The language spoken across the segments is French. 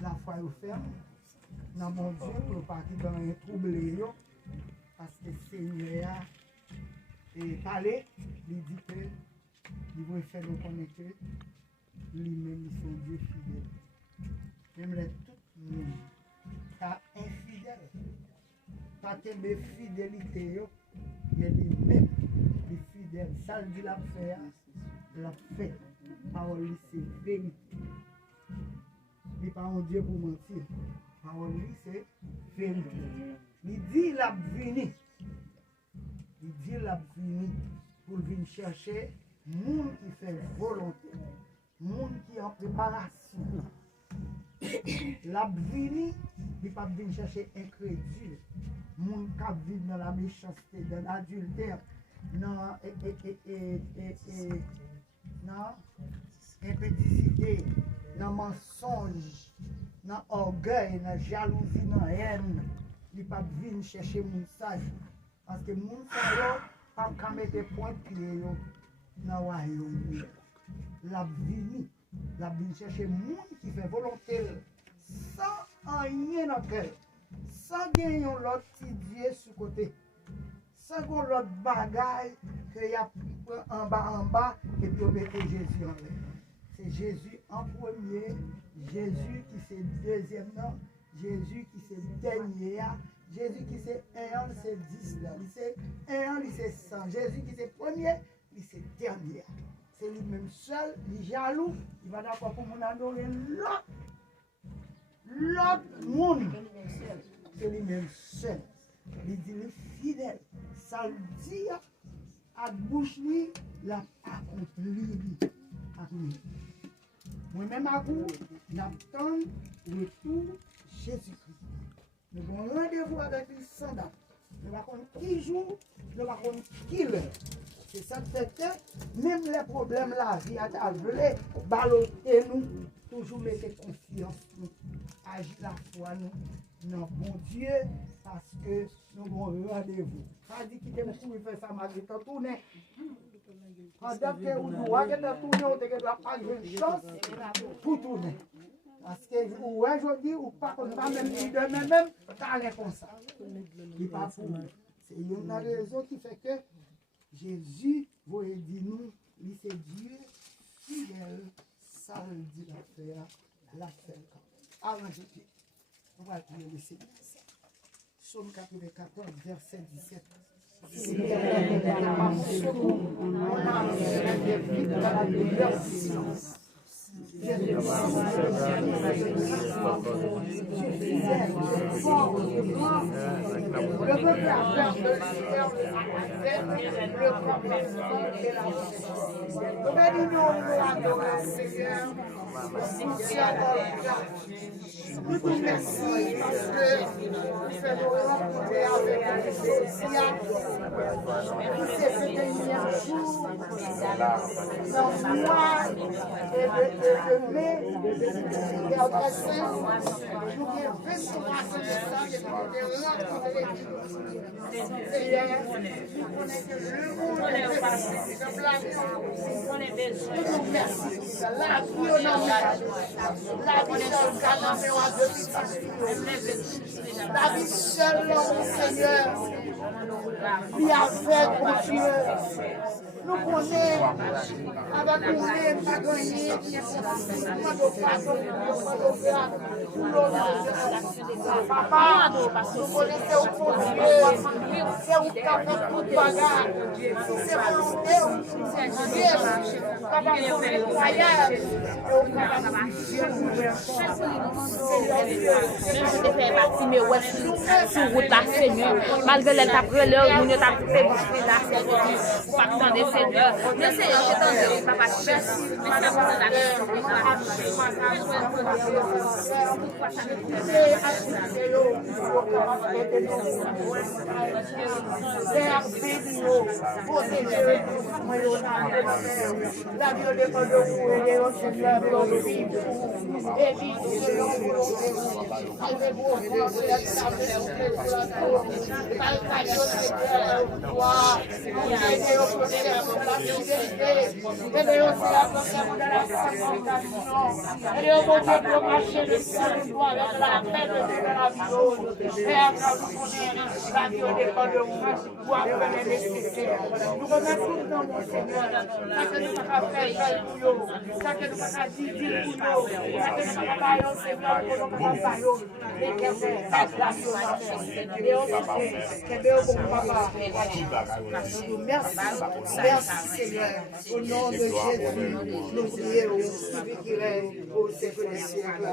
la foi au ferme, dans mon Dieu, pour partir dans un troublé, parce que le Seigneur est parlé, il dit que il va faire nous connaître lui-même, son Dieu fidèle. Même les tout le monde, car infidèle, pas que de fidélité, il y a lui-même, les fidèles, ça le dit la faire, la fait. Parole, c'est vérité. Il n'est pas un Dieu pour mentir. Parole, c'est vérité. Il dit la vini. Il dit la vini pour venir chercher monde qui fait volonté, monde qui est en préparation. La vini, il ne pas venir chercher incrédule. Monde qui vit dans la méchanceté, dans l'adultère, dans impédicité, dans mensonge, dans orgueil, dans jalousie, dans haine. Il ne pas venir chercher mon sage. Parce que mon sage, pas qu'à mettre point de pied dans le royaume. La vini chercher monde qui fait volonté sans rien dans le cœur. Sans gagner l'autre petit Dieu sur côté, sans qu'on l'autre bagaille qu'il y a en bas et puis on met Jésus en l'air. C'est Jésus en premier, Jésus qui c'est deuxième nom, Jésus qui c'est dernier, Jésus qui c'est 1 c'est 10 là, il c'est 1 il c'est 100, Jésus qui c'est premier, il c'est dernier. C'est lui-même seul, il est jaloux, il va d'accord pour mon adorer l'autre monde. C'est lui-même seul. Il dit le fidèle. Ça le dit à bouche lui, l'a accompli à lui. Moi-même à vous, j'attends le retour Jésus-Christ. Nous avons rendez-vous avec lui sans date. Nous ne savons pas qui jour, nous ne savons pas qui l'heure. C'est ça qui fait que même les problèmes la vie a voulu balloter nous, toujours mettre confiance nous, agir la foi nous. Non, bon Dieu, parce que nous avons rendez-vous. Ça dit qu'il est pour faire ça, malgré tout tourner. Pendant que vous doit tourner, vous doit pas une chance pour tourner. Parce que aujourd'hui, ou pas qu'on va même dire demain même, t'allez comme ça. Il n'est pas pour nous. C'est une raison qui fait que Jésus, vous dit nous, lui c'est Dieu, fidèle, ça le dit l'affaire. Arrangez-vous. On va prier le Seigneur. Psaume 94, verset 17. Nous vous remercions parce que nous faisons rencontrer avec le social. C'est ce dernier jour, dans le mois de mai, et après ça, nous avons 23 ans de rencontrer. Seigneur, nous connaissons que le monde est passé, nous nous remercions. La vie au nom la vie seule, la vie seule, Seigneur, qui a fait pour Dieu. Nous connaissons, avec nous, pas gagner, papa, nous connaissons pour Dieu, c'est un capable pour bagarre, c'est volonté, c'est Dieu, capable pour le voyage, je te fais partie, mais ouais, sur route là, Seigneur, malgré les tapres, l'heure, nous t'avons fait bouger là, Seigneur, pas attendre, Seigneur. Mais Seigneur, je t'en dis, papa, merci. Merci pour la papa. Merci, merci Seigneur. Au nom de Jésus, nous prions, celui qui règne au siècle des siècles.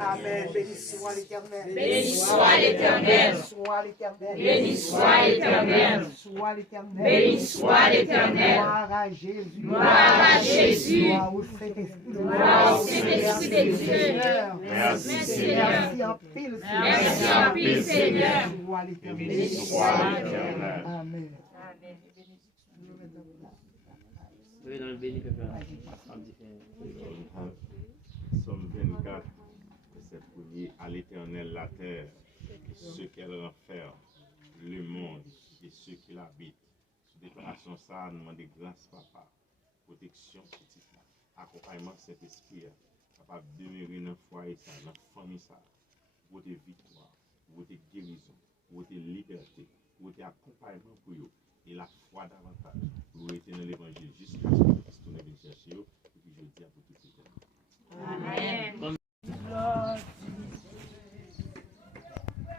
Amen. Béni soit l'Éternel. Béni soit l'Éternel. Soit l'Éternel. Béni soit l'Éternel. Soit l'Éternel. Béni soit l'Éternel. Gloire à Jésus. Gloire à Jésus. Gloire au Saint-Esprit. Gloire au Saint-Esprit de Dieu. Merci Seigneur. Merci en pile Seigneur. Merci en pile, Seigneur. Soit l'Éternel. Béni soit l'Éternel. Amen. Oui, dans le béni, papa. Somme 24, verset 1er, à l'Éternel la terre, et ce qu'elle renferme, le monde et ceux qui l'habitent. Sous déclaration ça, nous demandons grâce, papa, protection, petit, accompagnement de cet esprit, capable de demeurer dans le foyer, dans la famille, pour des victoires, pour des guérisons, pour des libertés, pour des accompagnements pour eux, et la foi davantage, pour être dans l'évangile jusqu'à ce que nous venons chercher, et puis je dis à vous tout le temps. Amen.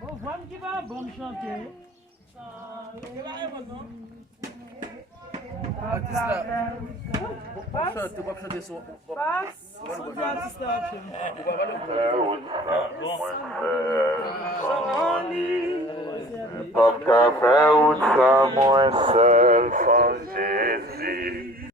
Bon, femme qui va bon chanter. Pop café ou ça, moins seul, sans Jésus.